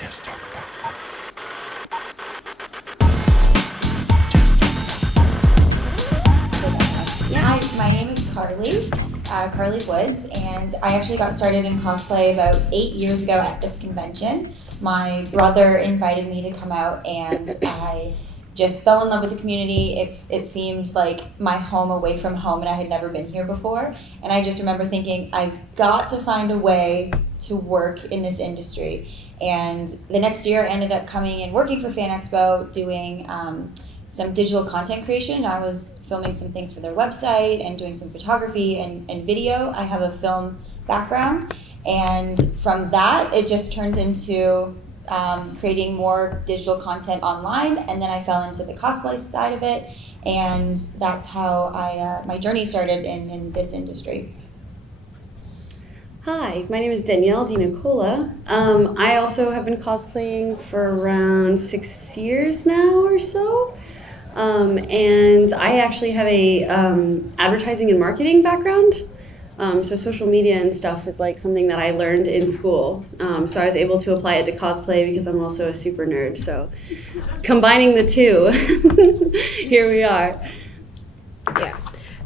Hi, my name is Karli Woods, and I actually got started in cosplay about 8 years ago at this convention. My brother invited me to come out, and I just fell in love with the community. It seemed like my home away from home, and I had never been here before. And I just remember thinking, I've got to find a way to work in this industry. And the next year I ended up coming and working for Fan Expo, doing some digital content creation. I was filming some things for their website and doing some photography and video. I have a film background, and from that it just turned into creating more digital content online, and then I fell into the cosplay side of it, and that's how my journey started in this industry. Hi, my name is Danielle DeNicola. I also have been cosplaying for around 6 years now or so. And I actually have a advertising and marketing background. So social media and stuff is like something that I learned in school. So I was able to apply it to cosplay because I'm also a super nerd. So combining the two, here we are. Yeah.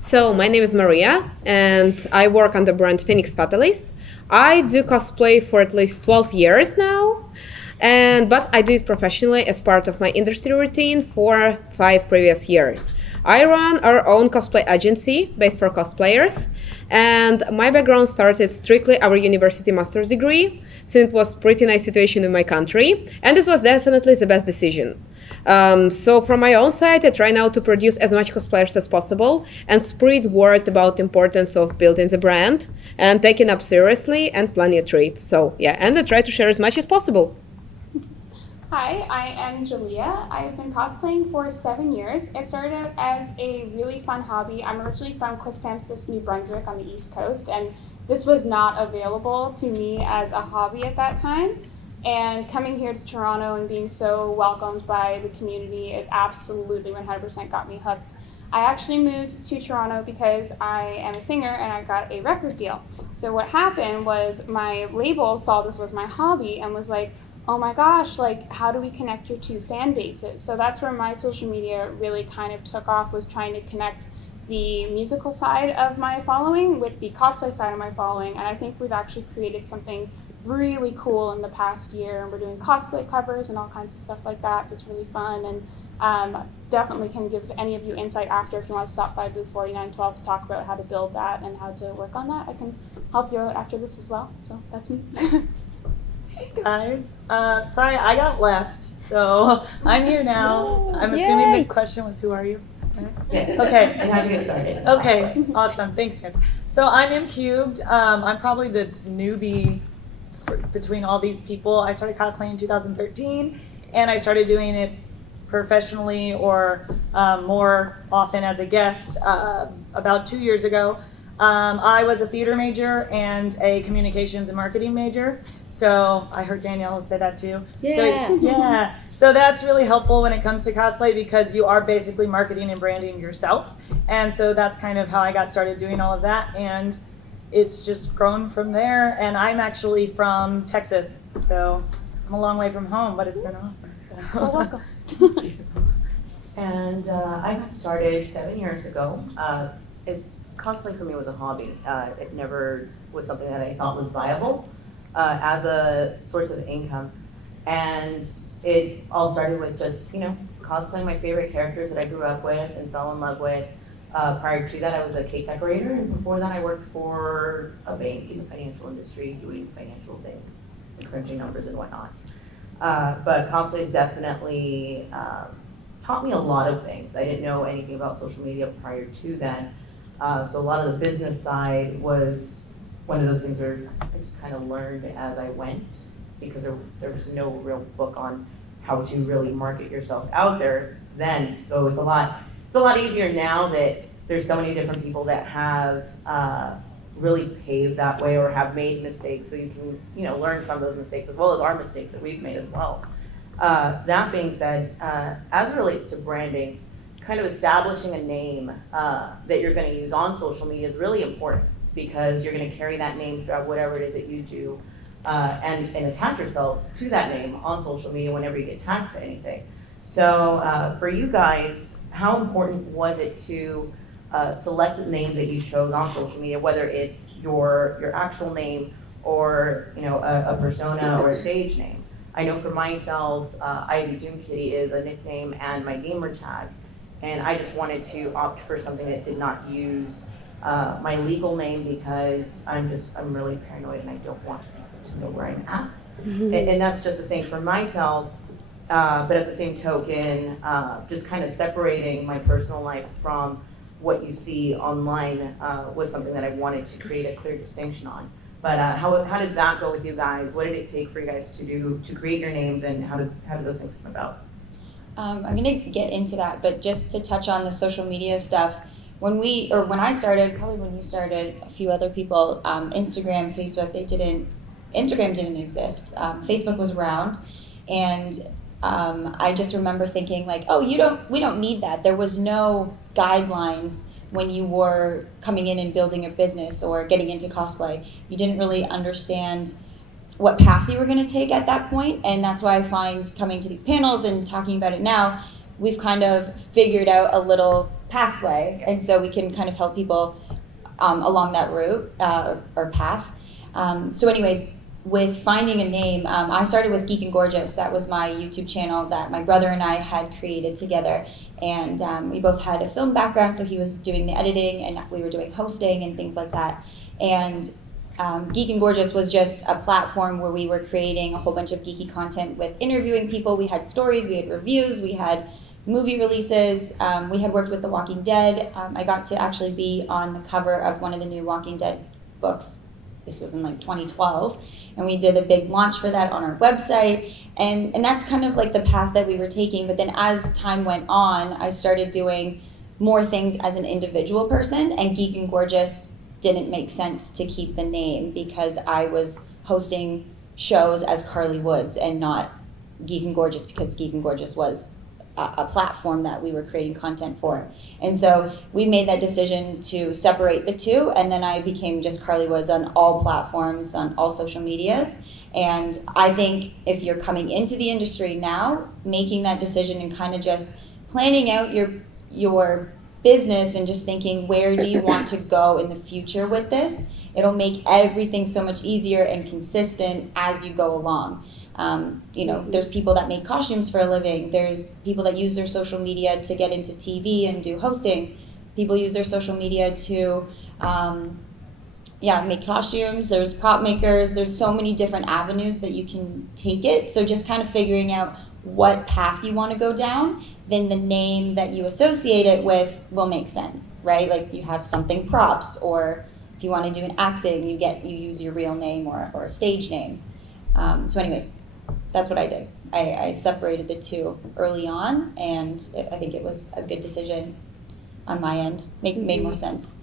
So my name is Maria, and I work on the brand Fenix Fatalist. I do cosplay for at least 12 years now. But I do it professionally as part of my industry routine for 5 previous years. I run our own cosplay agency based for cosplayers, and my background started strictly our university master's degree, since it was pretty nice situation in my country, and it was definitely the best decision. So from my own side, I try now to produce as much cosplayers as possible and spread word about the importance of building the brand and taking up seriously and planning a trip. So yeah, and I try to share as much as possible. Hi, I am Jillea. I've been cosplaying for 7 years. It started out as a really fun hobby. I'm originally from Quispamsis, New Brunswick on the East Coast, and this was not available to me as a hobby at that time. And coming here to Toronto and being so welcomed by the community, it absolutely 100% got me hooked. I actually moved to Toronto because I am a singer and I got a record deal. So what happened was my label saw this was my hobby and was like, oh my gosh, like, how do we connect your two fan bases? So that's where my social media really kind of took off, was trying to connect the musical side of my following with the cosplay side of my following. And I think we've actually created something really cool in the past year. And we're doing cosplay covers and all kinds of stuff like that. That's really fun. And definitely can give any of you insight after if you want to stop by booth 4912 to talk about how to build that and how to work on that. I can help you out after this as well. So that's me. Hey guys, sorry I got left, so I'm here now. I'm assuming the question was, who are you? Yes. Okay. And how'd you get started? Okay, awesome, thanks guys. So I'm MCubed. I'm probably the newbie between all these people. I started cosplaying in 2013, and I started doing it professionally or more often as a guest about 2 years ago. I was a theater major and a communications and marketing major. So I heard Danielle say that too. Yeah. So that's really helpful when it comes to cosplay because you are basically marketing and branding yourself. And so that's kind of how I got started doing all of that. And it's just grown from there. And I'm actually from Texas. So I'm a long way from home, but it's been awesome. So welcome. And I got started 7 years ago. Cosplay for me was a hobby. It never was something that I thought was viable as a source of income. And it all started with just, cosplaying my favorite characters that I grew up with and fell in love with. Prior to that, I was a cake decorator, and before that, I worked for a bank in the financial industry doing financial things, and crunching numbers and whatnot. But cosplay has definitely taught me a lot of things. I didn't know anything about social media prior to that. So a lot of the business side was one of those things where I just kind of learned as I went because there was no real book on how to really market yourself out there then. So it's a lot easier now that there's so many different people that have really paved that way or have made mistakes, so you can learn from those mistakes as well as our mistakes that we've made as well. That being said, as it relates to branding, kind of establishing a name that you're going to use on social media is really important because you're going to carry that name throughout whatever it is that you do. and attach yourself to that name on social media whenever you get tagged to anything. So for you guys, how important was it to select the name that you chose on social media, whether it's your actual name or a persona or a stage name? I know for myself, Ivy Doomkitty is a nickname and my gamer tag, and I just wanted to opt for something that did not use my legal name because I'm really paranoid and I don't want people to know where I'm at. And that's just the thing for myself. But at the same token, just kind of separating my personal life from what you see online was something that I wanted to create a clear distinction on. But how did that go with you guys? What did it take for you guys to create your names, and how did those things come about? I'm gonna get into that, but just to touch on the social media stuff, when I started, probably when you started, a few other people, Instagram, Facebook, Instagram didn't exist. Facebook was around, and I just remember thinking like, oh, we don't need that. There was no guidelines when you were coming in and building a business or getting into cosplay. You didn't really understand what path you were going to take at that point, and that's why I find coming to these panels and talking about it now, we've kind of figured out a little pathway, and so we can kind of help people along that route or path. So anyways, with finding a name, I started with Geek and Gorgeous. That was my YouTube channel that my brother and I had created together. And we both had a film background, so he was doing the editing and we were doing hosting and things like that. And Geek and Gorgeous was just a platform where we were creating a whole bunch of geeky content with interviewing people. We had stories, we had reviews, we had movie releases. We had worked with The Walking Dead. I got to actually be on the cover of one of the new Walking Dead books. This was in like 2012, and we did a big launch for that on our website, and that's kind of like the path that we were taking. But then as time went on, I started doing more things as an individual person, and Geek and Gorgeous didn't make sense to keep the name because I was hosting shows as Karli Woods and not Geek and Gorgeous, because Geek and Gorgeous was a platform that we were creating content for. And so we made that decision to separate the two, and then I became just Karli Woods on all platforms, on all social medias. And I think if you're coming into the industry now, making that decision and kind of just planning out your business and just thinking, where do you want to go in the future with this? It'll make everything so much easier and consistent as you go along. There's people that make costumes for a living. There's people that use their social media to get into TV and do hosting. People use their social media to make costumes. There's prop makers. There's so many different avenues that you can take it. So just kind of figuring out what path you want to go down, then the name that you associate it with will make sense, right? Like you have something props, or if you want to do an acting, you use your real name or a stage name. So anyways, that's what I did. I separated the two early on, and I think it was a good decision on my end. Made more sense.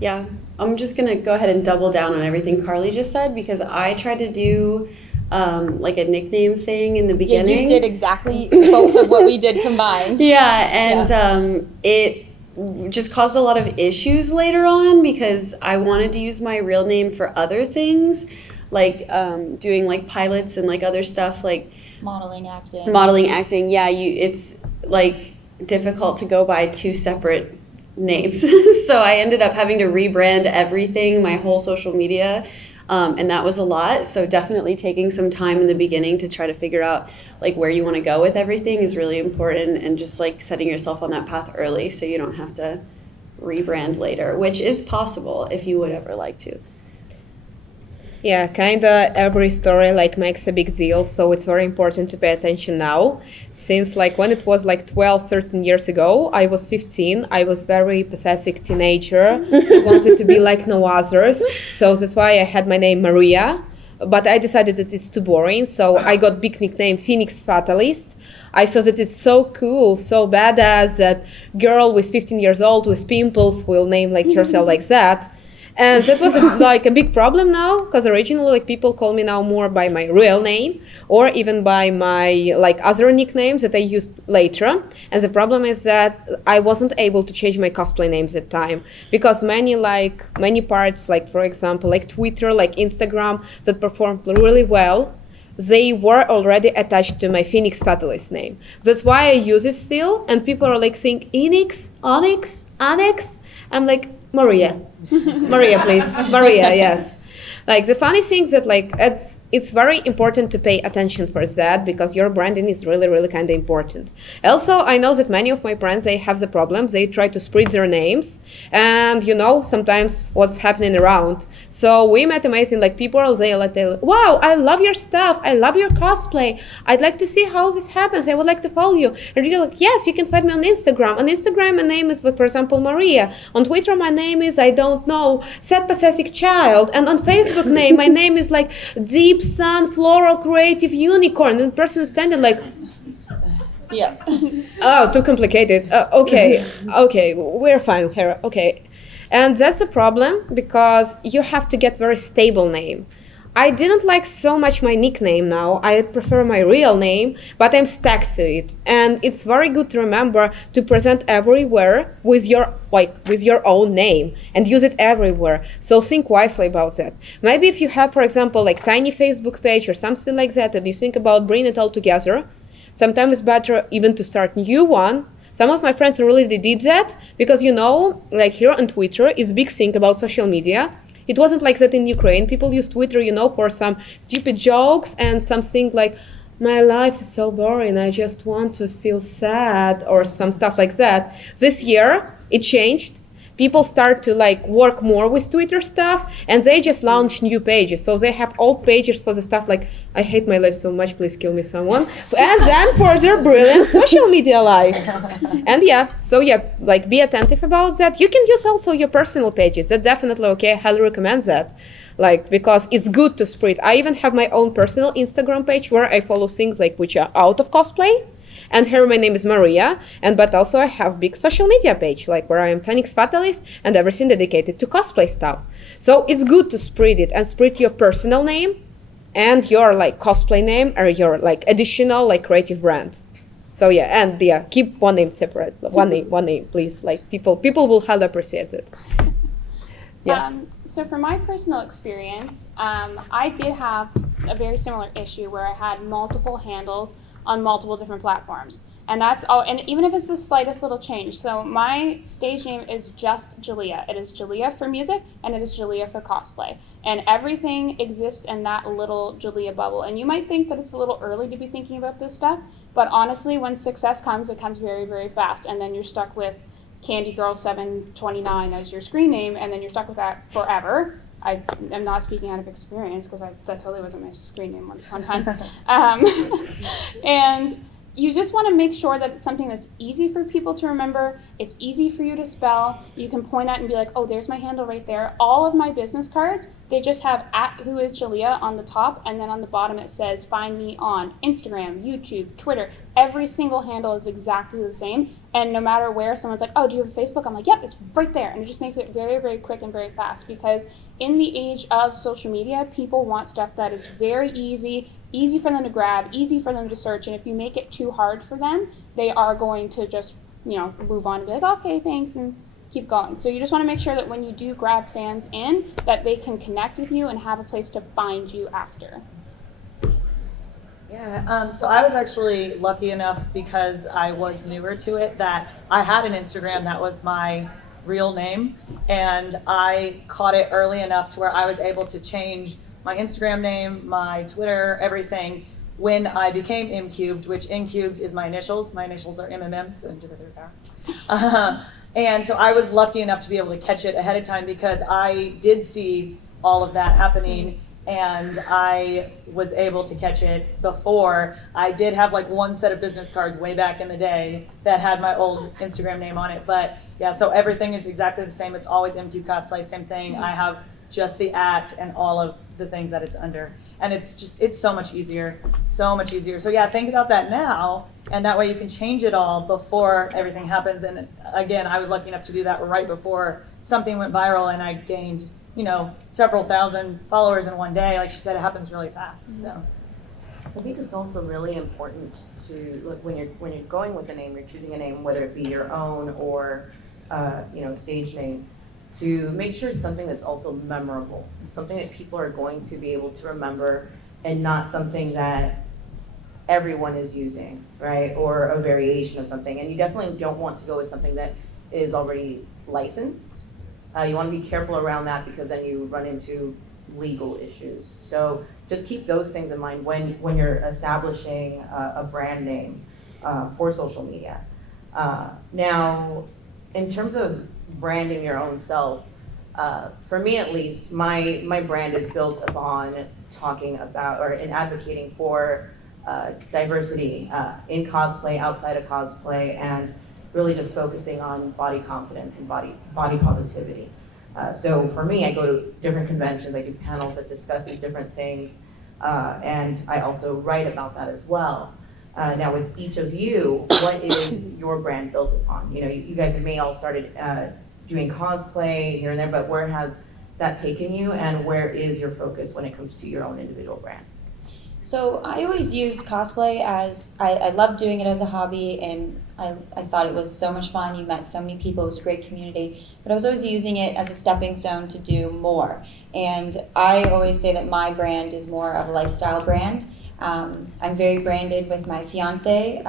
Yeah, I'm just going to go ahead and double down on everything Karli just said, because I tried to do like a nickname thing in the beginning. Yeah, you did exactly both of what we did combined. It just caused a lot of issues later on because I wanted to use my real name for other things, like doing like pilots and like other stuff, like modeling, acting. Yeah, it's like difficult to go by two separate names. So I ended up having to rebrand everything, my whole social media, and that was a lot. So definitely taking some time in the beginning to try to figure out like where you want to go with everything is really important, and just like setting yourself on that path early so you don't have to rebrand later, which is possible if you would ever like to. Yeah, kinda every story like makes a big deal, so it's very important to pay attention now. Since like when it was like 12, 13 years ago, I was 15, I was very pathetic teenager, wanted to be like no others, so that's why I had my name Maria, but I decided that it's too boring, so I got big nickname Fenix Fatalist. I saw that it's so cool, so badass that girl with 15 years old with pimples will name like herself like that. And that was like a big problem now, because originally like people call me now more by my real name or even by my like other nicknames that I used later. And the problem is that I wasn't able to change my cosplay names at time, because many parts, like for example, like Twitter, like Instagram, that performed really well, they were already attached to my Fenix Fatalist name. That's why I use it still, and people are like saying Enix, Onyx, Annex. I'm like, Maria. Maria, please. Maria, yes. Like the funny thing is that like it's very important to pay attention for that, because your branding is really, really kind of important. Also, I know that many of my friends, they have the problems. They try to spread their names, and you know, sometimes what's happening around. So we met amazing like people. They like, wow, I love your stuff. I love your cosplay. I'd like to see how this happens. I would like to follow you. And you're like, yes, you can find me on Instagram. On Instagram, my name is, for example, Maria. On Twitter, my name is, I don't know, Sad Pathetic Child. And on Facebook name, my name is like Deep Sun Floral Creative Unicorn. And the person is standing like, Yeah. oh, too complicated. Okay, we're fine here. Okay. And that's a problem, because you have to get very stable name. I didn't like so much my nickname now. I prefer my real name, but I'm stuck to it. And it's very good to remember to present everywhere with your own name and use it everywhere. So think wisely about that. Maybe if you have, for example, like tiny Facebook page or something like that, and you think about bringing it all together, sometimes it's better even to start new one. Some of my friends really did that, because you know, like here on Twitter is big thing about social media. It wasn't like that in Ukraine. People use Twitter, you know, for some stupid jokes and something like, my life is so boring, I just want to feel sad, or some stuff like that. This year, it changed. People start to like work more with Twitter stuff, and they just launch new pages. So they have old pages for the stuff like, I hate my life so much, please kill me someone. And then for their brilliant social media life. And like be attentive about that. You can use also your personal pages. That's definitely okay. I highly recommend that. Like, because it's good to spread. I even have my own personal Instagram page where I follow things like which are out of cosplay. And here my name is Maria, but also I have big social media page, like where I am Fenix Fatalist and everything dedicated to cosplay stuff. So it's good to spread it and spread your personal name and your like cosplay name or your like additional like creative brand. So keep one name separate, one name, please. Like people will highly appreciate it. Yeah. So for my personal experience, I did have a very similar issue where I had multiple handles on multiple different platforms. And that's all, and even if it's the slightest little change. So my stage name is just Jillea. It is Jillea for music, and it is Jillea for cosplay. And everything exists in that little Jillea bubble. And you might think that it's a little early to be thinking about this stuff, but honestly, when success comes, it comes very, very fast. And then you're stuck with Candy Girl 729 as your screen name, and then you're stuck with that forever. I am not speaking out of experience, because that totally wasn't my screen name once upon a time. And you just want to make sure that it's something that's easy for people to remember. It's easy for you to spell. You can point at and be like, oh, there's my handle right there. All of my business cards, they just have @whoisjillea on the top, and then on the bottom it says find me on Instagram, YouTube, Twitter. Every single handle is exactly the same. And no matter where someone's like, oh, do you have Facebook? I'm like, yep, it's right there. And it just makes it very, very quick and very fast, because in the age of social media, people want stuff that is very easy for them to grab, easy for them to search. And if you make it too hard for them, they are going to just, move on and be like, okay, thanks, and keep going. So you just want to make sure that when you do grab fans in, that they can connect with you and have a place to find you after. Yeah, so I was actually lucky enough, because I was newer to it, that I had an Instagram that was my real name, and I caught it early enough to where I was able to change my Instagram name, my Twitter, everything, when I became MCubed, which MCubed is my initials. My initials are MMM, so into the third power. And so I was lucky enough to be able to catch it ahead of time, because I did see all of that happening, and I was able to catch it before. I did have like one set of business cards way back in the day that had my old Instagram name on it, but yeah, so everything is exactly the same. It's always MCubed Cosplay, same thing. I have just the @ and all of the things that it's under. And it's so much easier, so much easier. So yeah, think about that now, and that way you can change it all before everything happens. And again, I was lucky enough to do that right before something went viral, and I gained, several thousand followers in one day. Like she said, it happens really fast. So I think it's also really important to look when you're going with a name, you're choosing a name, whether it be your own or stage name, to make sure it's something that's also memorable, something that people are going to be able to remember, and not something that everyone is using, right? Or a variation of something. And you definitely don't want to go with something that is already licensed. You want to be careful around that, because then you run into legal issues. So just keep those things in mind when you're establishing a brand name for social media. Now, in terms of branding your own self, for me at least, my brand is built upon talking about or in advocating for diversity in cosplay, outside of cosplay, and really just focusing on body confidence and body positivity. So for me, I go to different conventions, I do panels that discuss these different things, and I also write about that as well. Now with each of you, what is your brand built upon? You guys may all started doing cosplay here and there, but where has that taken you, and where is your focus when it comes to your own individual brand? So I always used cosplay as, I loved doing it as a hobby, and I thought it was so much fun. You met so many people, it was a great community, but I was always using it as a stepping stone to do more. And I always say that my brand is more of a lifestyle brand. I'm very branded with my fiance.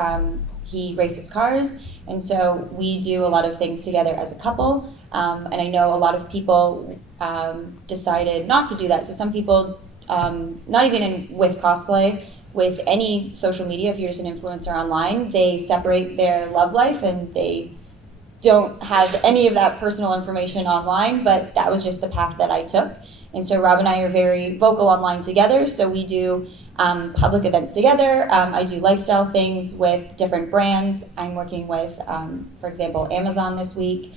He races cars, and so we do a lot of things together as a couple. And I know a lot of people decided not to do that. So some people, not even with cosplay, with any social media, if you're just an influencer online, they separate their love life and they don't have any of that personal information online, but that was just the path that I took. And so Rob and I are very vocal online together, so we do public events together. I do lifestyle things with different brands. I'm working with, for example, Amazon this week.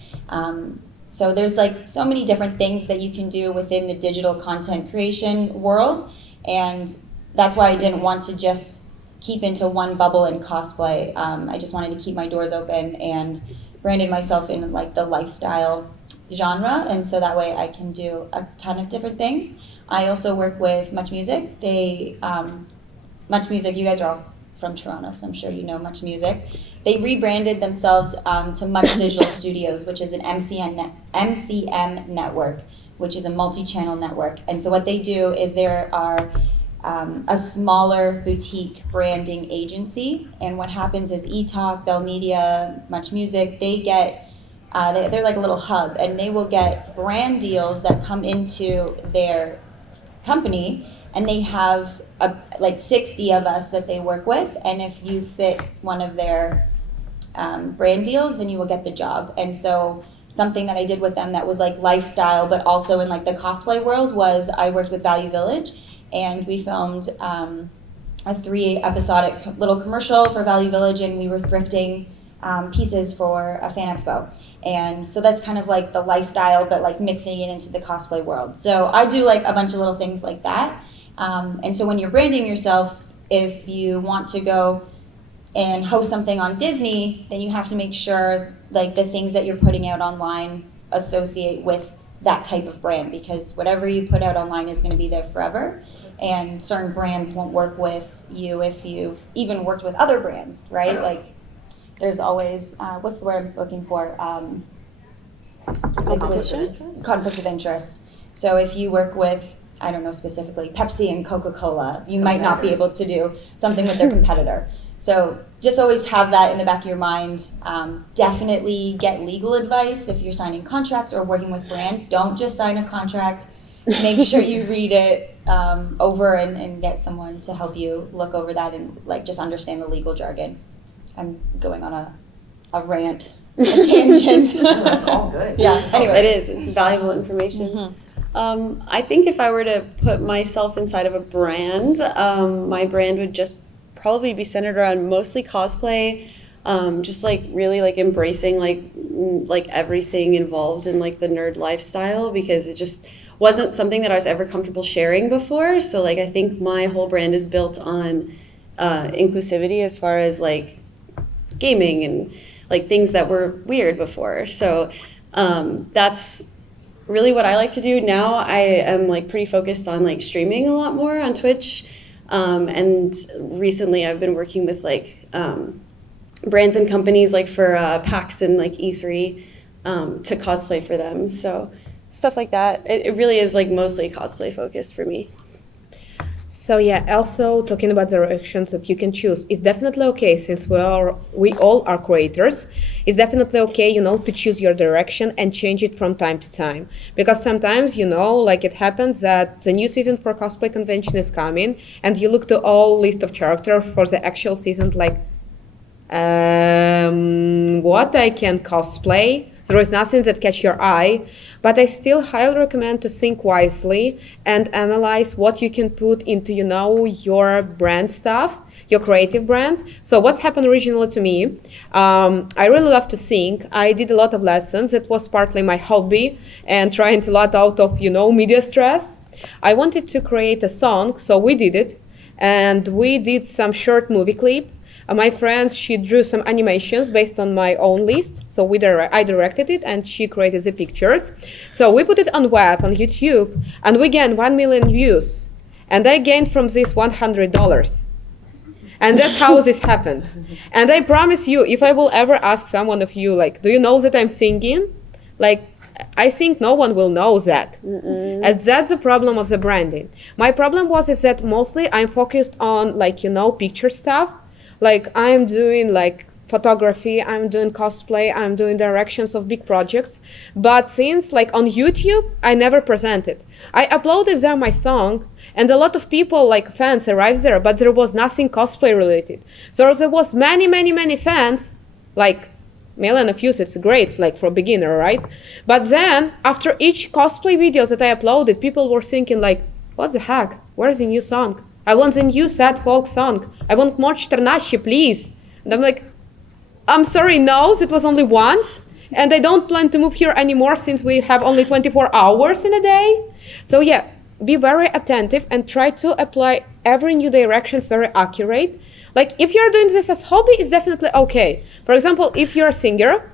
So there's like so many different things that you can do within the digital content creation world, and that's why I didn't want to just keep into one bubble in cosplay. I just wanted to keep my doors open and branded myself in like the lifestyle genre, and so that way I can do a ton of different things. I also work with Much Music. Much Music, you guys are all from Toronto, so I'm sure you know Much Music. They rebranded themselves to Much Digital Studios, which is an MCM network, which is a multi-channel network. And so what they do is there are a smaller boutique branding agency, and what happens is eTalk, Bell Media, Much Music, they get they're like a little hub, and they will get brand deals that come into their company, and they have like 60 of us that they work with, and if you fit one of their brand deals, then you will get the job. And so something that I did with them that was like lifestyle, but also in like the cosplay world, was I worked with Value Village, and we filmed a 3-episodic little commercial for Value Village, and we were thrifting pieces for a fan expo. And so that's kind of like the lifestyle, but like mixing it into the cosplay world. So I do like a bunch of little things like that. And so when you're branding yourself, if you want to go and host something on Disney, then you have to make sure like the things that you're putting out online associate with that type of brand, because whatever you put out online is going to be there forever. And certain brands won't work with you if you've even worked with other brands, right? Like there's always, what's the word I'm looking for? Competition? Conflict of interest. So if you work with, I don't know specifically, Pepsi and Coca-Cola, you might not be able to do something with their competitor. So just always have that in the back of your mind. Definitely get legal advice if you're signing contracts or working with brands. Don't just sign a contract. Make sure you read it over and get someone to help you look over that and like just understand the legal jargon. I'm going on a rant, a tangent. No, that's all good. Yeah, anyway. It is valuable information. Mm-hmm. I think if I were to put myself inside of a brand, my brand would just probably be centered around mostly cosplay, just like really like embracing like everything involved in like the nerd lifestyle, because it just wasn't something that I was ever comfortable sharing before. So like I think my whole brand is built on inclusivity as far as like gaming and like things that were weird before. So that's really what I like to do now, I am like pretty focused on like streaming a lot more on Twitch. And recently I've been working with like brands and companies like for PAX and like E3 to cosplay for them. So stuff like that. It really is like mostly cosplay focused for me. So yeah, also talking about directions that you can choose is definitely okay, since we all are creators. It's definitely okay, you know, to choose your direction and change it from time to time. Because sometimes, you know, like it happens that the new season for cosplay convention is coming and you look to all list of characters for the actual season like, what I can cosplay? There is nothing that catch your eye, but I still highly recommend to think wisely and analyze what you can put into, you know, your brand stuff, your creative brand. So what's happened originally to me, I really love to sing. I did a lot of lessons. It was partly my hobby and trying a lot out of, you know, media stress. I wanted to create a song, so we did it. And we did some short movie clip. My friend, she drew some animations based on my own list. So I directed it and she created the pictures. So we put it on web, on YouTube, and we gained 1 million views. And I gained from this $100. And that's how this happened. And I promise you, if I will ever ask someone of you, like, do you know that I'm singing? Like, I think no one will know that. And that's the problem of the branding. My problem is that mostly I'm focused on, like, you know, picture stuff. Like I'm doing like photography, I'm doing cosplay, I'm doing directions of big projects. But since like on YouTube, I never presented. I uploaded there my song and a lot of people like fans arrived there, but there was nothing cosplay related. So there was many fans, like million of views, it's great like for a beginner, right? But then after each cosplay videos that I uploaded, people were thinking like, what the heck, where's the new song? I want the new sad folk song. I want more Czternaście, please. And I'm like, I'm sorry, no, it was only once. And I don't plan to move here anymore since we have only 24 hours in a day. So yeah, be very attentive and try to apply every new directions very accurate. Like if you're doing this as hobby, it's definitely okay. For example, if you're a singer,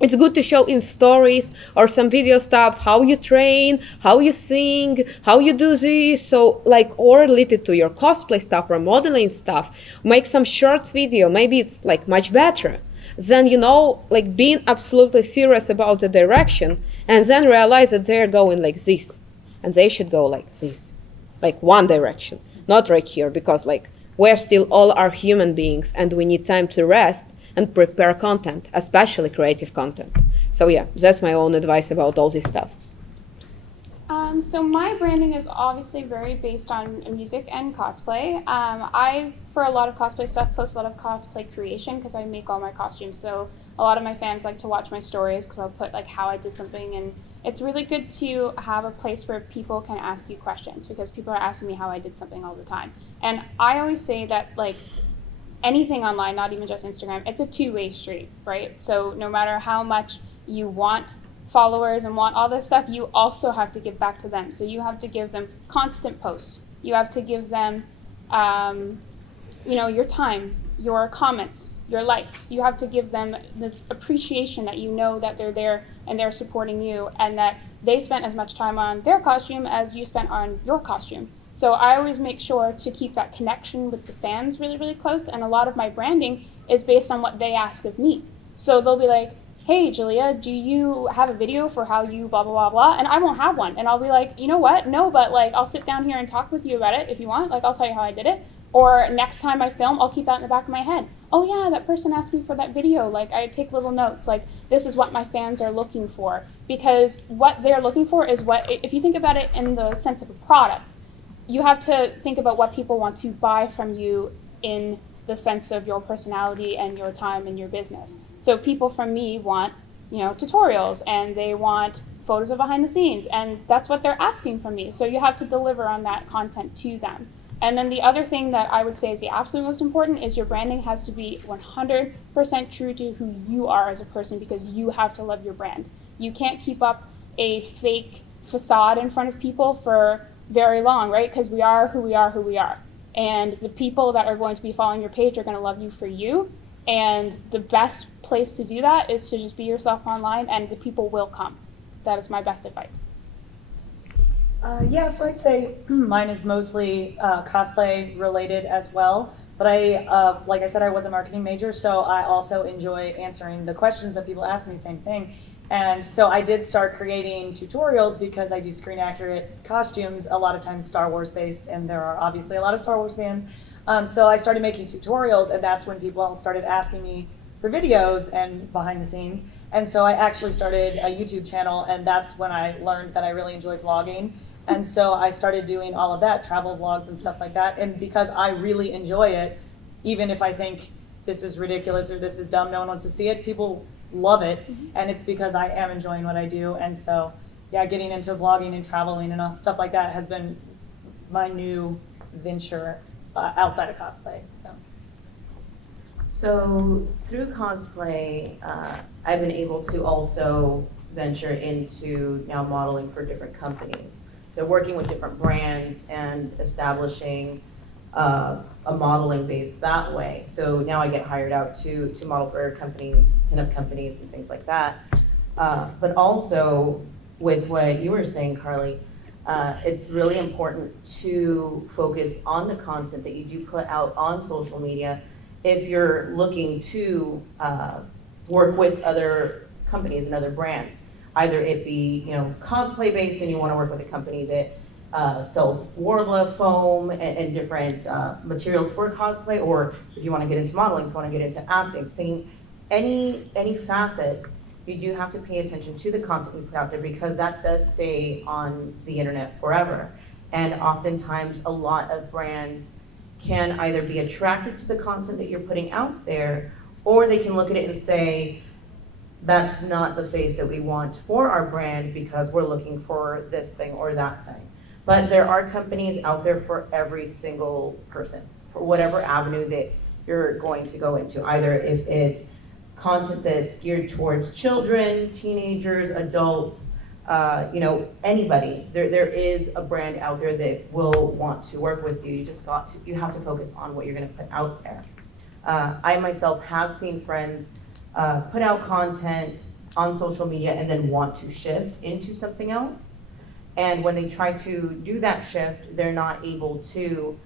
it's good to show in stories or some video stuff how you train, how you sing, how you do this. So like, or related to your cosplay stuff or modeling stuff, make some shorts video. Maybe it's like much better than, you know, like being absolutely serious about the direction and then realize that they're going like this and they should go like this, like one direction, not right here, because like we're still all are human beings and we need time to rest and prepare content, especially creative content. So yeah, that's my own advice about all this stuff. So my branding is obviously very based on music and cosplay. I, for a lot of cosplay stuff, post a lot of cosplay creation because I make all my costumes. So a lot of my fans like to watch my stories because I'll put like how I did something, and it's really good to have a place where people can ask you questions because people are asking me how I did something all the time. And I always say that like anything online, not even just Instagram, it's a two-way street, right? So no matter how much you want followers and want all this stuff, you also have to give back to them. So you have to give them constant posts. You have to give them, you know, your time, your comments, your likes. You have to give them the appreciation that you know that they're there and they're supporting you and that they spent as much time on their costume as you spent on your costume. So I always make sure to keep that connection with the fans really, really close. And a lot of my branding is based on what they ask of me. So they'll be like, hey, Jillea, do you have a video for how you blah, blah, blah, blah? And I won't have one. And I'll be like, you know what? No, but like, I'll sit down here and talk with you about it if you want. Like, I'll tell you how I did it. Or next time I film, I'll keep that in the back of my head. Oh yeah, that person asked me for that video. Like, I take little notes. Like, this is what my fans are looking for. Because what they're looking for is what, if you think about it in the sense of a product, you have to think about what people want to buy from you in the sense of your personality and your time and your business. So people from me want, you know, tutorials and they want photos of behind the scenes, and that's what they're asking from me. So you have to deliver on that content to them. And then the other thing that I would say is the absolute most important is your branding has to be 100% true to who you are as a person, because you have to love your brand. You can't keep up a fake facade in front of people for very long, right? Because we are who we are, who we are. And the people that are going to be following your page are going to love you for you. And the best place to do that is to just be yourself online, and the people will come. that is my best advice. Yeah, so I'd say mine is mostly cosplay related as well. But like I said, I was a marketing major, so I also enjoy answering the questions that people ask me, same thing. And so I did start creating tutorials because I do screen accurate costumes, a lot of times Star Wars based, and there are obviously a lot of Star Wars fans. So I started making tutorials, and that's when people started asking me for videos and behind the scenes. And so I actually started a YouTube channel, and that's when I learned that I really enjoy vlogging. And so I started doing all of that, travel vlogs and stuff like that. And because I really enjoy it, even if I think this is ridiculous or this is dumb, no one wants to see it, people love it. And it's because I am enjoying what I do. And so, yeah, getting into vlogging and traveling and all stuff like that has been my new venture outside of cosplay. So through cosplay, I've been able to also venture into now modeling for different companies. So working with different brands and establishing a modeling base that way. So now I get hired out to model for companies, pinup companies and things like that. But also with what you were saying, Karli, it's really important to focus on the content that you do put out on social media if you're looking to work with other companies and other brands. Either it be, cosplay based and you want to work with a company that sells Warla foam and different materials for cosplay, or if you want to get into modeling, if you want to get into acting, singing, any facet, you do have to pay attention to the content you put out there because that does stay on the internet forever. And oftentimes a lot of brands can either be attracted to the content that you're putting out there, or they can look at it and say, that's not the face that we want for our brand because we're looking for this thing or that thing. But there are companies out there for every single person, for whatever avenue that you're going to go into. Either if it's content that's geared towards children, teenagers, adults, anybody. There is a brand out there that will want to work with you. You have to focus on what you're gonna put out there. I myself have seen friends put out content on social media and then want to shift into something else. And when they try to do that shift, they're not able to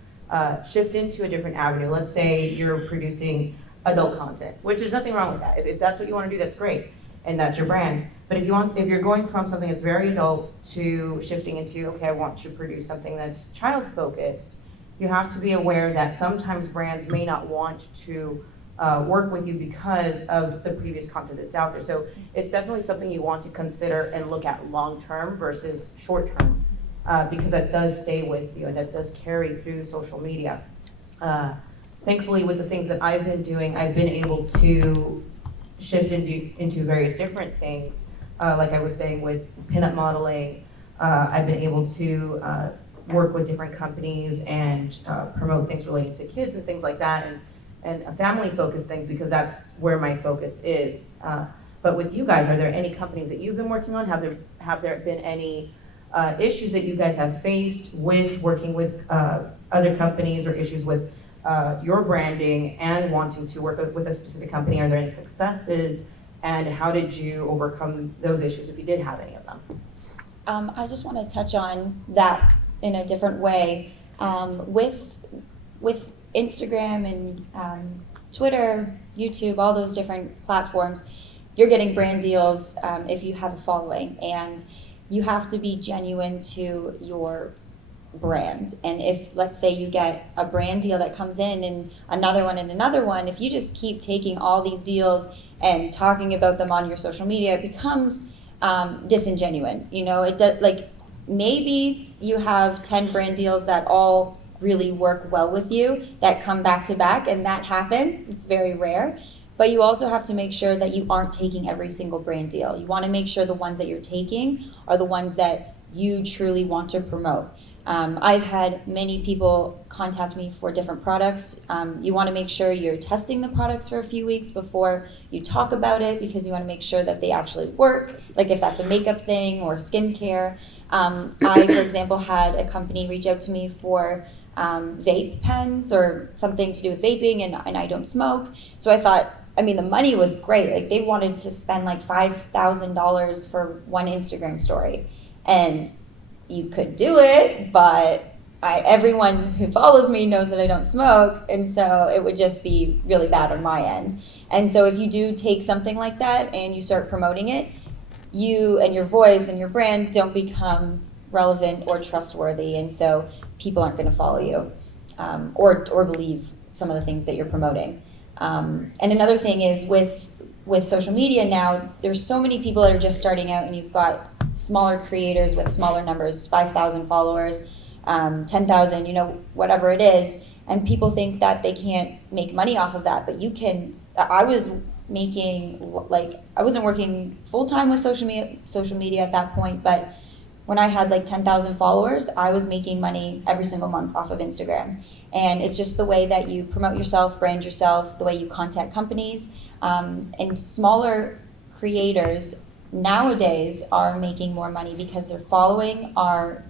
shift into a different avenue. Let's say you're producing adult content, which there's nothing wrong with that. If that's what you want to do, that's great, and that's your brand. But if you're going from something that's very adult to shifting into, okay, I want to produce something that's child focused, you have to be aware that sometimes brands may not want to work with you because of the previous content that's out there. So it's definitely something you want to consider and look at long term versus short term, because that does stay with you and that does carry through social media. Thankfully, with the things that I've been doing, I've been able to shift into various different things. Like I was saying with pinup modeling, I've been able to work with different companies and promote things related to kids and things like that, and family-focused things because that's where my focus is. But with you guys, are there any companies that you've been working on? Have there been any issues that you guys have faced with working with other companies or issues with your branding and wanting to work with a specific company? Are there any successes? And how did you overcome those issues if you did have any of them? I just want to touch on that in a different way. With Instagram and Twitter, YouTube, all those different platforms, you're getting brand deals if you have a following, and you have to be genuine to your brand. And if, let's say, you get a brand deal that comes in and another one, if you just keep taking all these deals and talking about them on your social media, it becomes disingenuous. It does, like, maybe you have 10 brand deals that all really work well with you that come back to back, and that happens. It's very rare. But you also have to make sure that you aren't taking every single brand deal. You want to make sure the ones that you're taking are the ones that you truly want to promote. I've had many people contact me for different products. You want to make sure you're testing the products for a few weeks before you talk about it, because you want to make sure that they actually work, like if that's a makeup thing or skincare. I, for example, had a company reach out to me for vape pens or something to do with vaping, and I don't smoke. So I thought, I mean, the money was great. Like, they wanted to spend like $5,000 for one Instagram story. And you could do it, but everyone who follows me knows that I don't smoke, and so it would just be really bad on my end. And so if you do take something like that and you start promoting it, you and your voice and your brand don't become relevant or trustworthy, and so people aren't going to follow you or believe some of the things that you're promoting. And another thing is with social media now, there's so many people that are just starting out, and you've got smaller creators with smaller numbers, 5,000 followers, 10,000, you know, whatever it is, and people think that they can't make money off of that, but you can. I was making, like, I wasn't working full-time with social media at that point, but when I had like 10,000 followers, I was making money every single month off of Instagram. And it's just the way that you promote yourself, brand yourself, the way you contact companies, and smaller creators nowadays are making more money because their following are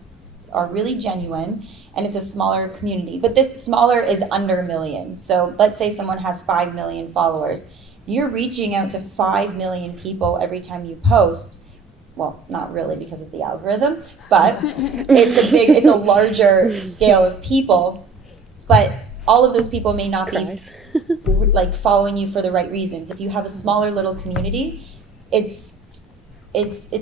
really genuine, and it's a smaller community. But this smaller is under 1 million. So let's say someone has 5 million followers. You're reaching out to 5 million people every time you post. Well, not really because of the algorithm, but it's a larger scale of people. But all of those people may not be like following you for the right reasons. If you have a smaller little community, it's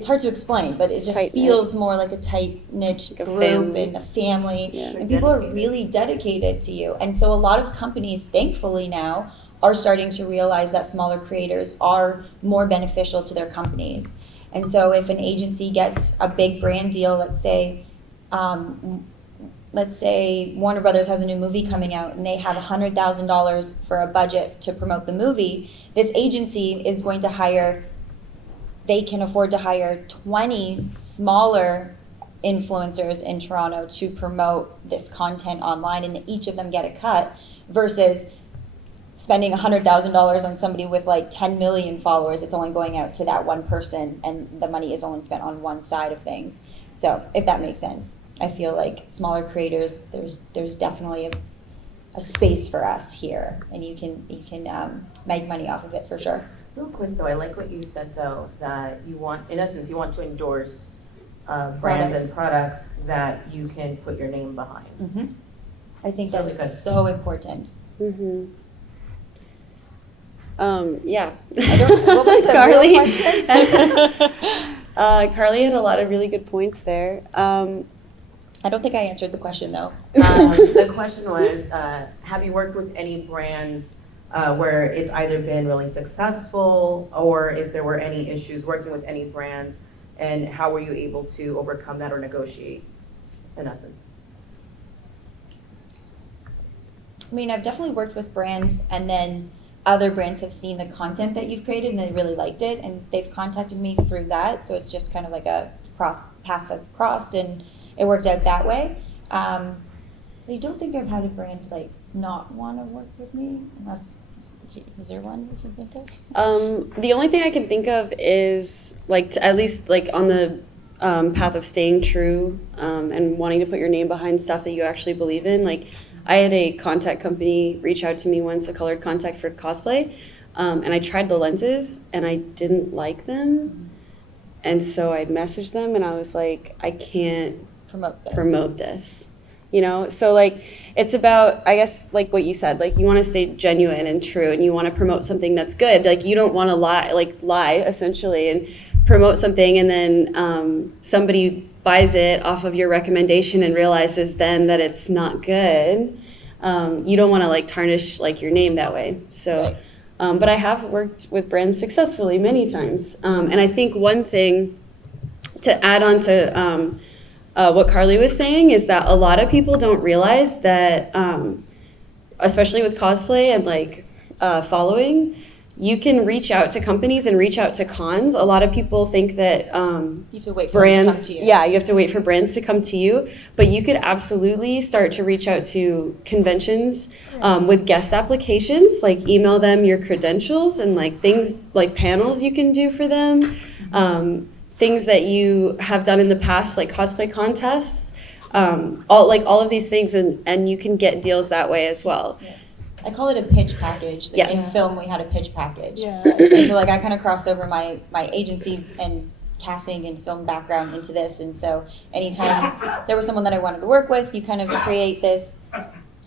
hard to explain, but it just feels more like a tight-knit group and a family. Yeah. And people are really dedicated to you. And so a lot of companies, thankfully now, are starting to realize that smaller creators are more beneficial to their companies. And so if an agency gets a big brand deal, let's say Warner Brothers has a new movie coming out and they have $100,000 for a budget to promote the movie, this agency is going to they can afford to hire 20 smaller influencers in Toronto to promote this content online, and each of them get a cut, versus spending $100,000 on somebody with like 10 million followers. It's only going out to that one person, and the money is only spent on one side of things. So if that makes sense, I feel like smaller creators, there's definitely a space for us here, and you can make money off of it for sure. Real quick though, I like what you said though, that you want to endorse brands and products that you can put your name behind. Mm-hmm. I think that's really so important. Mm-hmm. Yeah. What was the Karli? real question? Karli had a lot of really good points there. I don't think I answered the question though. The question was, have you worked with any brands where it's either been really successful, or if there were any issues working with any brands, and how were you able to overcome that or negotiate, in essence? I mean, I've definitely worked with brands, and then other brands have seen the content that you've created and they really liked it, and they've contacted me through that. So it's just kind of like a paths have crossed, and it worked out that way. I don't think I've had a brand like not want to work with me, unless, is there one you can think of? The only thing I can think of is like at least like on the path of staying true and wanting to put your name behind stuff that you actually believe in. Like, I had a contact company reach out to me once, a colored contact for cosplay, and I tried the lenses and I didn't like them, and so I messaged them and I was like, I can't promote this. You know, so like it's about, I guess, like what you said, like you want to stay genuine and true, and you want to promote something that's good. Like, you don't want to lie essentially and promote something, and then somebody buys it off of your recommendation and realizes then that it's not good. You don't want to like tarnish like your name that way. So, right. But I have worked with brands successfully many times, and I think one thing to add on to what Karli was saying is that a lot of people don't realize that, especially with cosplay and like following, you can reach out to companies and reach out to cons. A lot of people think that you have to wait for brands, them to come to you. Yeah, you have to wait for brands to come to you, but you could absolutely start to reach out to conventions with guest applications, like email them your credentials and like things like panels you can do for them. Things that you have done in the past, like cosplay contests, all of these things, and you can get deals that way as well. Yeah. I call it a pitch package. Like Yes. In film, we had a pitch package. Yeah. And so like I kind of crossed over my agency and casting and film background into this. And so anytime there was someone that I wanted to work with, you kind of create this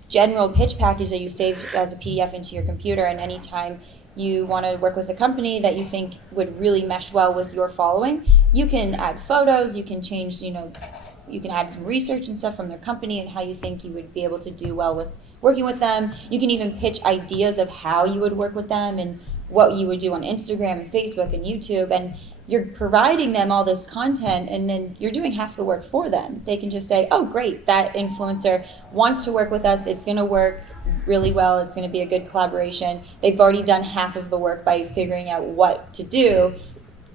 general pitch package that you save as a PDF into your computer. And anytime you want to work with a company that you think would really mesh well with your following, you can add photos, you can change, you can add some research and stuff from their company and how you think you would be able to do well with working with them. You can even pitch ideas of how you would work with them and what you would do on Instagram and Facebook and YouTube. And you're providing them all this content, and then you're doing half the work for them. They can just say, oh, great, that influencer wants to work with us. It's going to work really well. It's going to be a good collaboration. They've already done half of the work by figuring out what to do.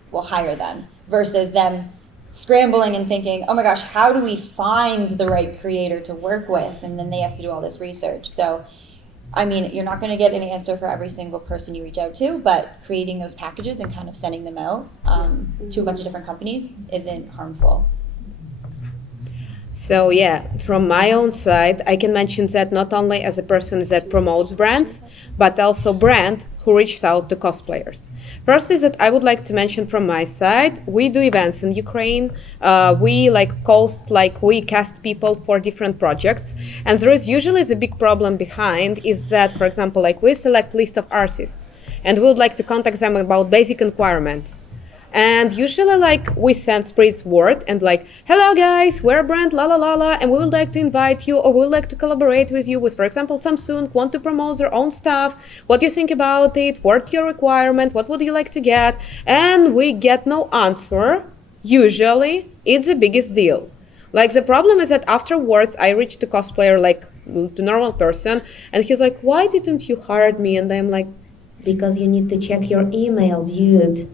We'll hire them, versus them scrambling and thinking, oh my gosh, how do we find the right creator to work with? And then they have to do all this research. So, I mean, you're not going to get an answer for every single person you reach out to, but creating those packages and kind of sending them out to a bunch of different companies isn't harmful. So yeah, from my own side, I can mention that not only as a person that promotes brands, but also brand who reaches out to cosplayers. First is that I would like to mention from my side, we do events in Ukraine. We we cast people for different projects. And there is usually the big problem behind is that, for example, we select list of artists and we would like to contact them about basic requirement. And usually we send spreads word and hello guys, we're a brand, la la la la, and we would like to invite you, or we would like to collaborate with you with, for example, Samsung, want to promote their own stuff. What do you think about it? What's your requirement? What would you like to get? And we get no answer. Usually, it's the biggest deal. The problem is that afterwards, I reached the cosplayer, the normal person, and he's like, why didn't you hire me? And I'm like, because you need to check your email, dude.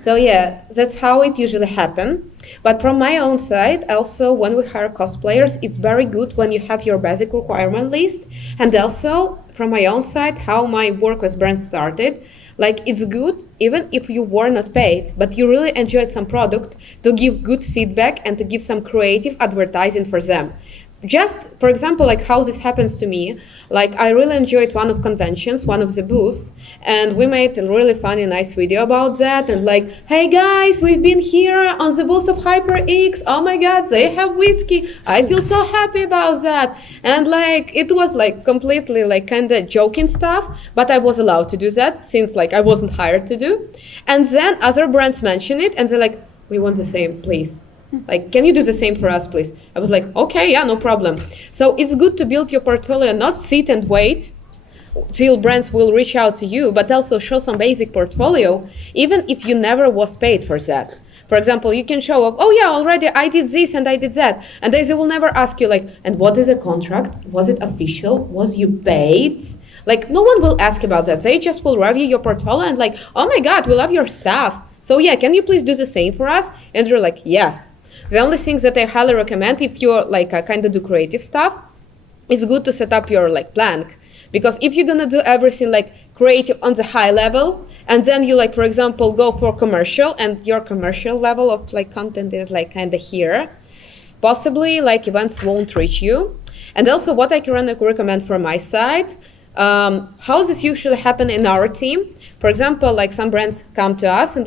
So yeah, that's how it usually happens. But from my own side, also when we hire cosplayers, it's very good when you have your basic requirement list. And also from my own side, how my work with brands started, it's good even if you were not paid, but you really enjoyed some product, to give good feedback and to give some creative advertising for them. Just, for example, how this happens to me, I really enjoyed one of conventions, one of the booths, and we made a really funny, nice video about that, and hey guys, we've been here on the booth of HyperX, oh my god, they have whiskey, I feel so happy about that, and it was completely kind of joking stuff, but I was allowed to do that, since I wasn't hired to do, and then other brands mention it, and they're we want the same, please. Can you do the same for us, please? I was okay, yeah, no problem. So it's good to build your portfolio, not sit and wait till brands will reach out to you, but also show some basic portfolio, even if you never was paid for that. For example, you can show up, oh yeah, already I did this and I did that. And they will never ask you and what is a contract? Was it official? Was you paid? No one will ask about that. They just will review your portfolio and oh my God, we love your stuff. So yeah, can you please do the same for us? And you're yes. The only things that I highly recommend if you're kind of do creative stuff, it's good to set up your blank. Because if you're gonna do everything creative on the high level, and then you for example, go for commercial, and your commercial level of content is kind of here, possibly events won't reach you. And also what I can recommend from my side, how this usually happen in our team. For example, some brands come to us and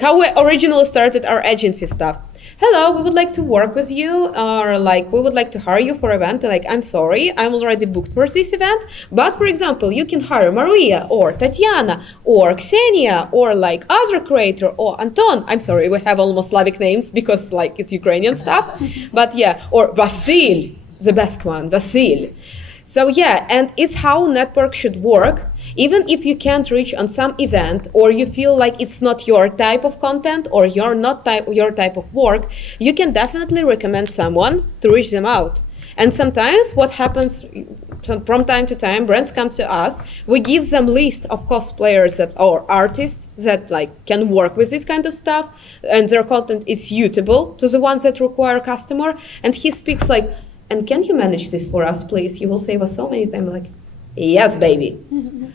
how we originally started our agency stuff. Hello, we would like to work with you, or we would like to hire you for an event. I'm sorry, I'm already booked for this event, but for example, you can hire Maria or Tatiana or Ksenia or other creator or Anton. I'm sorry, we have almost Slavic names because it's Ukrainian stuff, but yeah, or Vasil, the best one, Vasil. So yeah, and it's how network should work. Even if you can't reach on some event, or you feel it's not your type of content, or you're not your type of work, you can definitely recommend someone to reach them out. And sometimes what happens from time to time, brands come to us, we give them list of cosplayers or artists that can work with this kind of stuff, and their content is suitable to the ones that require customer, and he speaks and can you manage this for us, please? You will save us so many times. Yes, baby.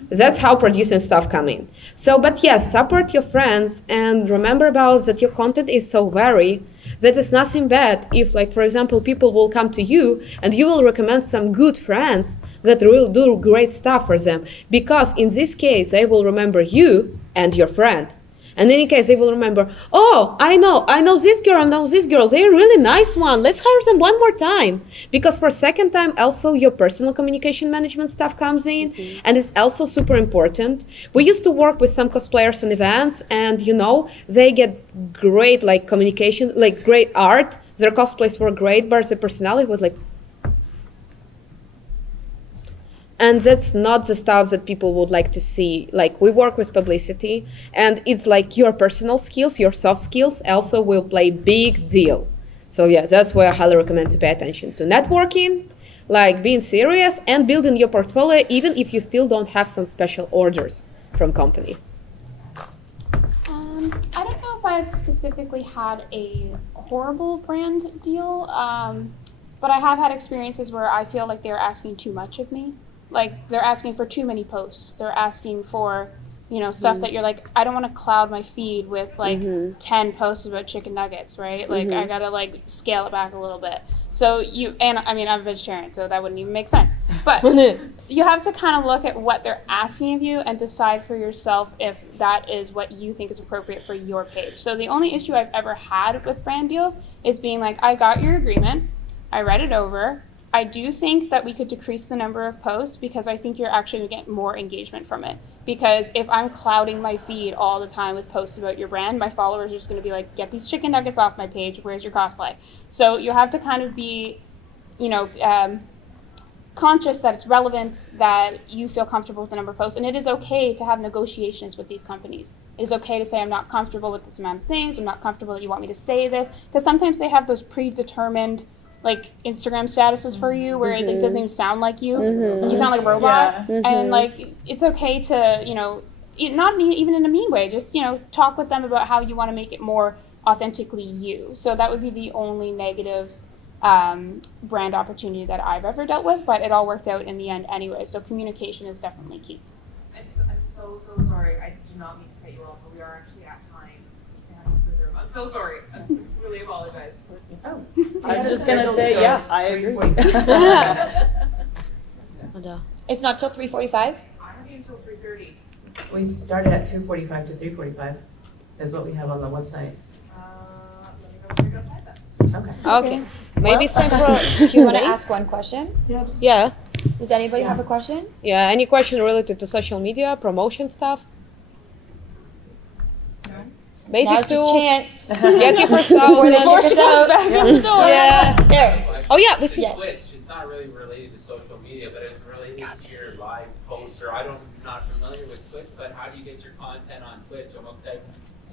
That's how producing stuff come in. So, but yes, support your friends and remember about that your content is so varied that is nothing bad if, like, for example, people will come to you and you will recommend some good friends that will do great stuff for them, because in this case they will remember you and your friend. And in any case, they will remember, oh, I know this girl, they're a really nice one. Let's hire them one more time. Because for second time, also your personal communication management stuff comes in, and it's also super important. We used to work with some cosplayers on events, and they get great like communication, like great art. Their cosplays were great, but their personality was like, and that's not the stuff that people would like to see. Like, we work with publicity, and it's like your personal skills, your soft skills also will play big deal. So yeah, that's why I highly recommend to pay attention to networking, like being serious and building your portfolio, even if you still don't have some special orders from companies. I don't know if I've specifically had a horrible brand deal, but I have had experiences where I feel like they're asking too much of me. Like, they're asking for too many posts. They're asking for, stuff that you're like, I don't want to cloud my feed with, like, 10 posts about chicken nuggets, right? Like, I got to, like, scale it back a little bit. So I'm a vegetarian, so that wouldn't even make sense. But you have to kind of look at what they're asking of you and decide for yourself if that is what you think is appropriate for your page. So the only issue I've ever had with brand deals is being like, I got your agreement, I read it over, I do think that we could decrease the number of posts because I think you're actually going to get more engagement from it. Because if I'm clouding my feed all the time with posts about your brand, my followers are just going to be like, get these chicken nuggets off my page, where's your cosplay? So you have to kind of be, conscious that it's relevant, that you feel comfortable with the number of posts. And it is okay to have negotiations with these companies. It is okay to say, I'm not comfortable with this amount of things, I'm not comfortable that you want me to say this. Because sometimes they have those predetermined like Instagram statuses for you where it like, doesn't even sound like you. You sound like a robot. Yeah. And like, it's okay to, not even in a mean way, just, talk with them about how you want to make it more authentically you. So that would be the only negative brand opportunity that I've ever dealt with, but it all worked out in the end anyway. So communication is definitely key. I'm so sorry. I do not mean to cut you off, but we are actually at time. I'm so sorry. I really apologize. Oh, I was just gonna say, I agree. It's not till 3:45? I have you until 3:30. we started at 2:45 to 3:45 is what we have on the website. Let me go outside then. Okay. Okay. Maybe it's time for Do you want to ask one question? Yeah. Does anybody have a question? Yeah. Any question related to social media, promotion stuff? Basic Now's your tools. chance. Get your first out. Before they kick us out. Back in the door. Yeah. There. Oh yeah. We see. Yeah. Twitch, it's not really related to social media, but it's related to your live posts. Or I'm not familiar with Twitch, but how do you get your content on Twitch? And what type,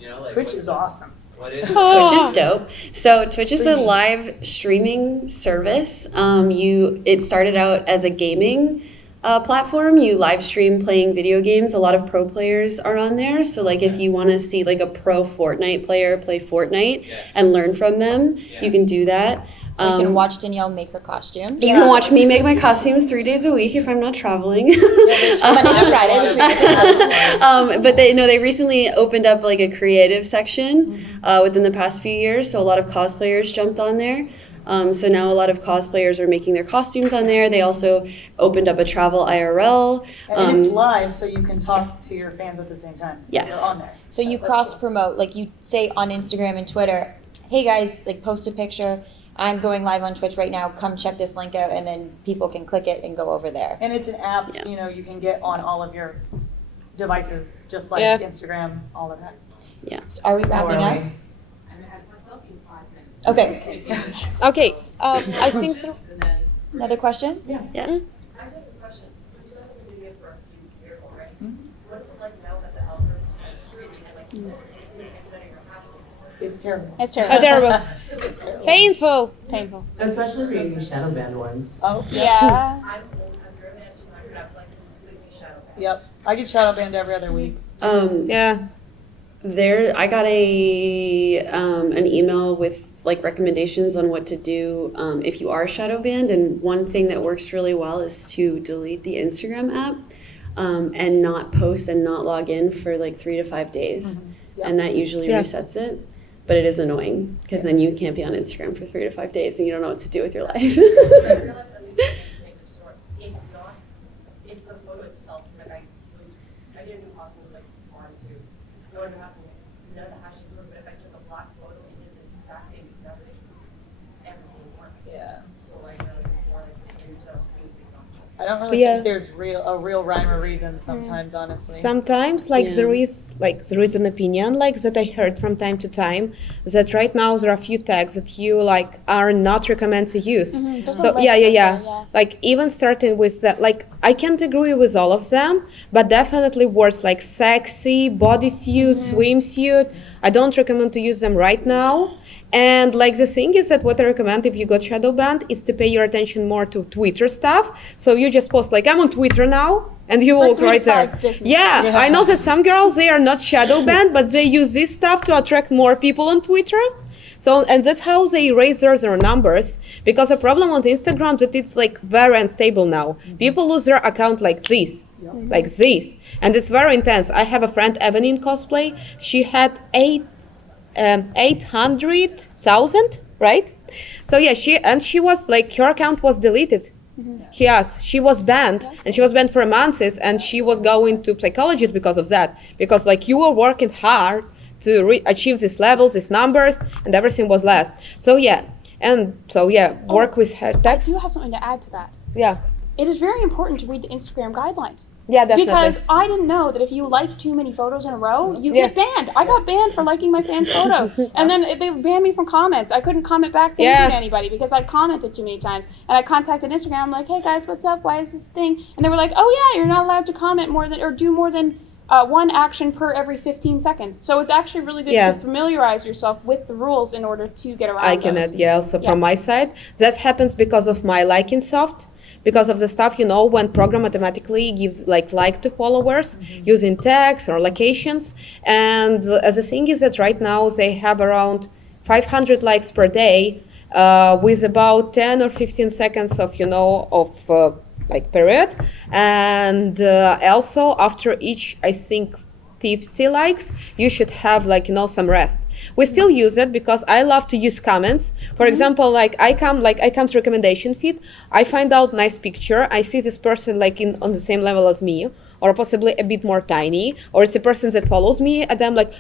like Twitch is awesome. What is it? Twitch is dope. So Twitch is a live streaming service. It started out as a gaming platform. You live stream playing video games. A lot of pro players are on there. So like if you want to see like a pro Fortnite player play Fortnite and learn from them, you can do that. You can watch Danielle make her costume. You can watch me make my costumes 3 days a week if I'm not traveling. Monday to Friday, which we But they recently opened up like a creative section within the past few years. So a lot of cosplayers jumped on there. So now a lot of cosplayers are making their costumes on there. They also opened up a travel IRL. And it's live, so you can talk to your fans at the same time. Yes. They're on there. So you that's cross cool. promote, like you say on Instagram and Twitter, hey guys, like post a picture. I'm going live on Twitch right now. Come check this link out, and then people can click it and go over there. And it's an app, Yeah. you can get on all of your devices, just like Instagram, all of that. So are we wrapping up? I'm ahead of myself in 5 minutes. Okay. Okay. I think so. And then Another question? Yeah. I just have a question. Because you have been doing it for a few years already. What's it like now that the algorithm is streaming and like It's terrible. It's terrible. Terrible. It's terrible. Painful. Painful. Especially for using shadow banned ones. Oh, Yeah. I'm driven at 200, I'm like completely shadow banned. Yep. I get shadow banned every other week. Yeah. I got an email with like recommendations on what to do if you are shadow banned, and one thing that works really well is to delete the Instagram app and not post and not log in for like 3 to 5 days, and that usually resets it. but it is annoying because then you can't be on Instagram for 3 to 5 days and you don't know what to do with your life. I realized that it's not, it's the photo itself. Like I didn't do possible, it was like orange suit. No one happened. None of the hashtags worked, but if I took a black photo and did the exact same message, everything worked. Yeah. So like it's more like into basic objects. I don't really think there's a real rhyme or reason sometimes, honestly. Sometimes there is an opinion that I heard from time to time that right now there are a few tags that you are not recommend to use. So like even starting with that, I can't agree with all of them, but definitely words like sexy, bodysuit, swimsuit, I don't recommend to use them right now. And the thing is that what I recommend if you got shadow banned is to pay your attention more to Twitter stuff. So you just post I'm on Twitter now, and you will look right there. Yeah, I know that some girls, they are not shadow banned, but they use this stuff to attract more people on Twitter. So, and that's how they raise their numbers, because the problem on Instagram that it's very unstable now. People lose their account like this, and it's very intense. I have a friend, Evan, in cosplay. She had 800,000, right? So yeah, she was her account was deleted. Yes, she was banned, and she was banned for months, and she was going to psychologists because of that. Because you were working hard to achieve these levels, these numbers, and everything was less. So yeah, work with her text. I do have something to add to that. Yeah. It is very important to read the Instagram guidelines. Yeah, definitely. Because I didn't know that if you like too many photos in a row, you get banned. I got banned for liking my fan's photo. And then they banned me from comments. I couldn't comment back to anybody because I'd commented too many times. And I contacted Instagram. I'm like, hey guys, what's up? Why is this thing? And they were like, oh yeah, you're not allowed to comment more than or do more than one action per every 15 seconds. So it's actually really good to familiarize yourself with the rules in order to get around I can add, also from my side. That happens because of my liking soft. Because of the stuff, when program automatically gives like to followers using tags or locations. And the thing is that right now they have around 500 likes per day with about 10 or 15 seconds of, period. And also after each, I think, 50 likes, you should have some rest. We still use it because I love to use comments. For example, I come to recommendation feed, I find out nice picture, I see this person on the same level as me, or possibly a bit more tiny, or it's a person that follows me, and I'm like,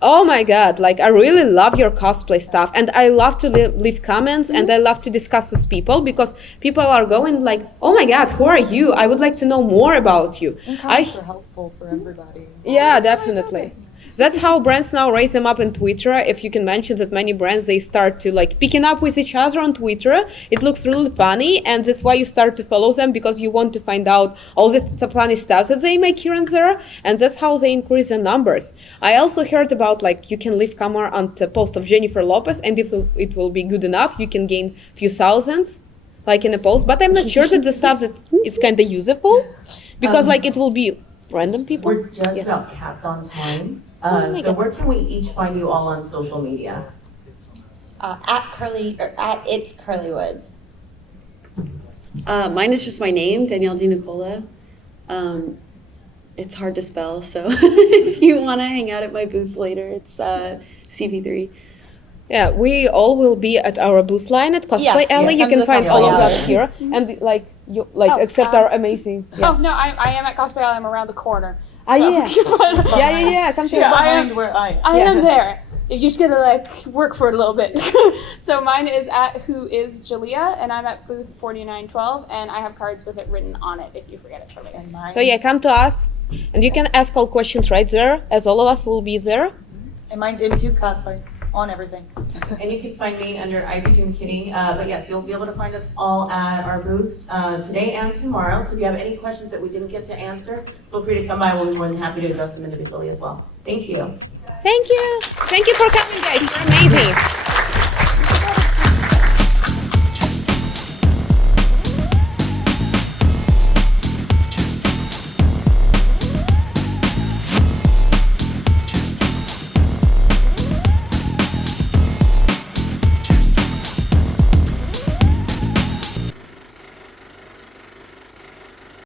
oh my god, I really love your cosplay stuff, and I love to leave comments, and I love to discuss with people, because people are going oh my god, who are you? I would like to know more about you. And comments are helpful for everybody. Yeah, definitely. That's how brands now raise them up in Twitter. If you can mention that many brands, they start to picking up with each other on Twitter. It looks really funny, and that's why you start to follow them, because you want to find out all the funny stuff that they make here and there, and that's how they increase their numbers. I also heard about you can leave comment on the post of Jennifer Lopez, and if it will be good enough, you can gain a few thousands in a post. But I'm not sure that the stuff that it's kind of usable, because it will be random people. We're just about capped on time. So where can we each find you all on social media? At It's Karli Woods. Mine is just my name, Danielle DeNicola. It's hard to spell, so if you want to hang out at my booth later, it's CV3. Yeah, we all will be at our booth line at Cosplay Alley. You can find all of that here, and except our amazing. Yeah. Oh no, I am at Cosplay Alley. I'm around the corner. So. Yeah. Come to I am there. You're just gonna work for it a little bit. So mine is at Who Is Jillea, and I'm at booth 4912, and I have cards with it written on it if you forget it for later. So yeah, come to us, and you can ask all questions right there, as all of us will be there. And mine's MCubed Cosplay on everything. And you can find me under Ivy Doomkitty. But yes, you'll be able to find us all at our booths today and tomorrow. So if you have any questions that we didn't get to answer, feel free to come by. We'll be more than happy to address them individually as well. Thank you. Thank you. Thank you for coming, guys. You're amazing.